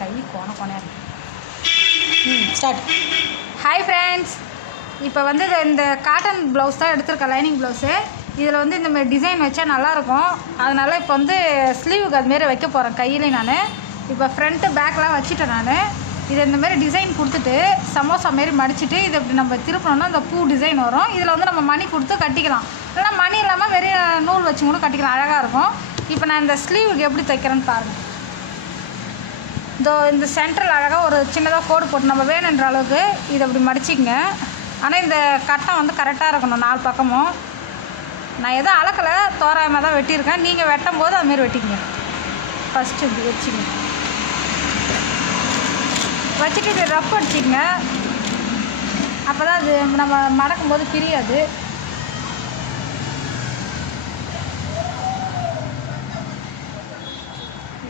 கை கோணையா start. Hi friends, இப்போ வந்து இந்த காட்டன் ப்ளவுஸ் தான் எடுத்திருக்கேன், லைனிங் ப்ளவுஸு. இதில் வந்து இந்த மாதிரி டிசைன் வச்சா நல்லாயிருக்கும். அதனால் இப்போ வந்து ஸ்லீவுக்கு அதுமாரி வைக்க போகிறேன் கையிலே. நான் இப்போ ஃப்ரண்ட்டு பேக்கெலாம் வச்சுட்டேன். நான் இதை இந்தமாரி டிசைன் கொடுத்துட்டு சமோசா மாரி மடிச்சுட்டு இதை இப்படி நம்ம திருப்பினோன்னா அந்த பூ டிசைன் வரும். இதில் வந்து நம்ம மணி கொடுத்து கட்டிக்கலாம், இல்லைனா மணி இல்லாமல் வெறும் நூல் வச்சு கூட கட்டிக்கலாம், அழகாக இருக்கும். இப்போ நான் இந்த ஸ்லீவுக்கு எப்படி தைக்கிறேன்னு பாருங்கள். இந்த சென்டரில் அழகாக ஒரு சின்னதாக கோடு போட்டு நம்ம வேணுன்ற அளவுக்கு இதை அப்படி மடிச்சிக்கங்க. ஆனால் இந்த கட்டம் வந்து கரெக்டாக இருக்கணும் 4 பக்கமும். நான் எதுவும் அளக்கலை, தோராயமாக தான் வெட்டியிருக்கேன். நீங்கள் வெட்டும் போது அதுமாரி வெட்டிக்கங்க. ஃபஸ்ட்டு இப்படி வச்சுக்கங்க, வச்சுட்டு இப்படி ரஃப் அடிச்சிக்கங்க. அப்போ தான் அது நம்ம மடக்கும் போது பிரியாது.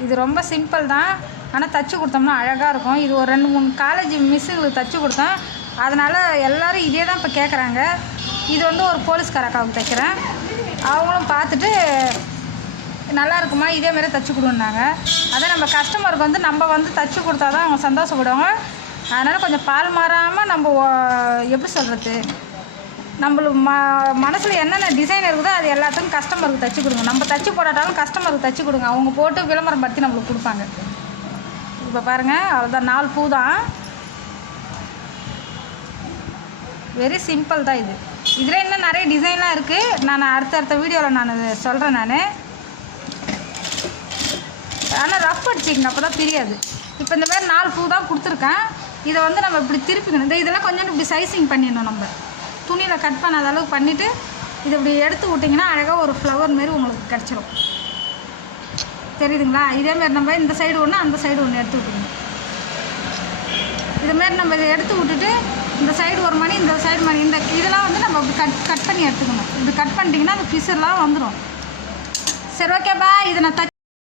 இது ரொம்ப சிம்பிள் தான், ஆனால் தைச்சி கொடுத்தோம்னா அழகாக இருக்கும். இது ஒரு 2-3 காலேஜ் மிஸ்ஸுங்களுக்கு தைச்சி கொடுத்தேன். அதனால் எல்லோரும் இதே தான் இப்போ கேட்குறாங்க. இது வந்து ஒரு போலீஸ்கார அக்காவுக்கு தைக்கிறேன். அவங்களும் பார்த்துட்டு நல்லா இருக்குமா இதேமாரி தைச்சி கொடுன்னாங்க. அதை நம்ம கஸ்டமருக்கு வந்து நம்ம வந்து தைச்சி கொடுத்தா தான் அவங்க சந்தோஷப்படுவாங்க. அதனால் கொஞ்சம் பால் மாறாமல் நம்ம எப்படி சொல்கிறது, நம்மளுக்கு மனசில் என்னென்ன டிசைன் இருக்குதோ அது எல்லாத்துக்கும் கஸ்டமருக்கு தைச்சி கொடுங்க. நம்ம தைச்சி போடாட்டாலும் கஸ்டமருக்கு தைச்சி கொடுங்க, அவங்க போட்டு விளம்பரம் படுத்தி நம்மளுக்கு கொடுப்பாங்க. இப்போ பாருங்கள், அவ்வளோதான், 4 பூ தான். வெரி சிம்பிள் தான் இது. இதில் இன்னும் நிறைய டிசைன்லாம் இருக்குது. நான் அடுத்தடுத்த வீடியோவில் நான் சொல்கிறேன். ஆனால் ரஃப் அடிச்சிக்கங்க, அப்போ தான் தெரியாது. இப்போ இந்த மாதிரி 4 பூ தான் கொடுத்துருக்கேன். இதை வந்து நம்ம இப்படி திருப்பிக்கணும். இதெல்லாம் கொஞ்சம் இப்படி சைஸிங் பண்ணிடணும். நம்ம துணியில் கட் பண்ணாத அளவுக்கு பண்ணிவிட்டு இதை இப்படி எடுத்து விட்டிங்கன்னா அழகாக ஒரு ஃப்ளவர் மாரி உங்களுக்கு கிடச்சிரும். தெரியுதுங்களா? இதேமாரி நம்ம இந்த சைடு ஒன்று அந்த சைடு ஒன்று எடுத்து விட்டுக்கணும். இதுமாரி நம்ம இதை எடுத்து விட்டுட்டு இந்த சைடு ஒரு மணி இந்த சைடு மணி இதெல்லாம் வந்து நம்ம இப்படி கட் பண்ணி எடுத்துக்கணும். இப்படி கட் பண்ணிட்டிங்கன்னா அந்த பிசர்லாம் வந்துடும். சரி, ஓகேப்பா. இதை நான்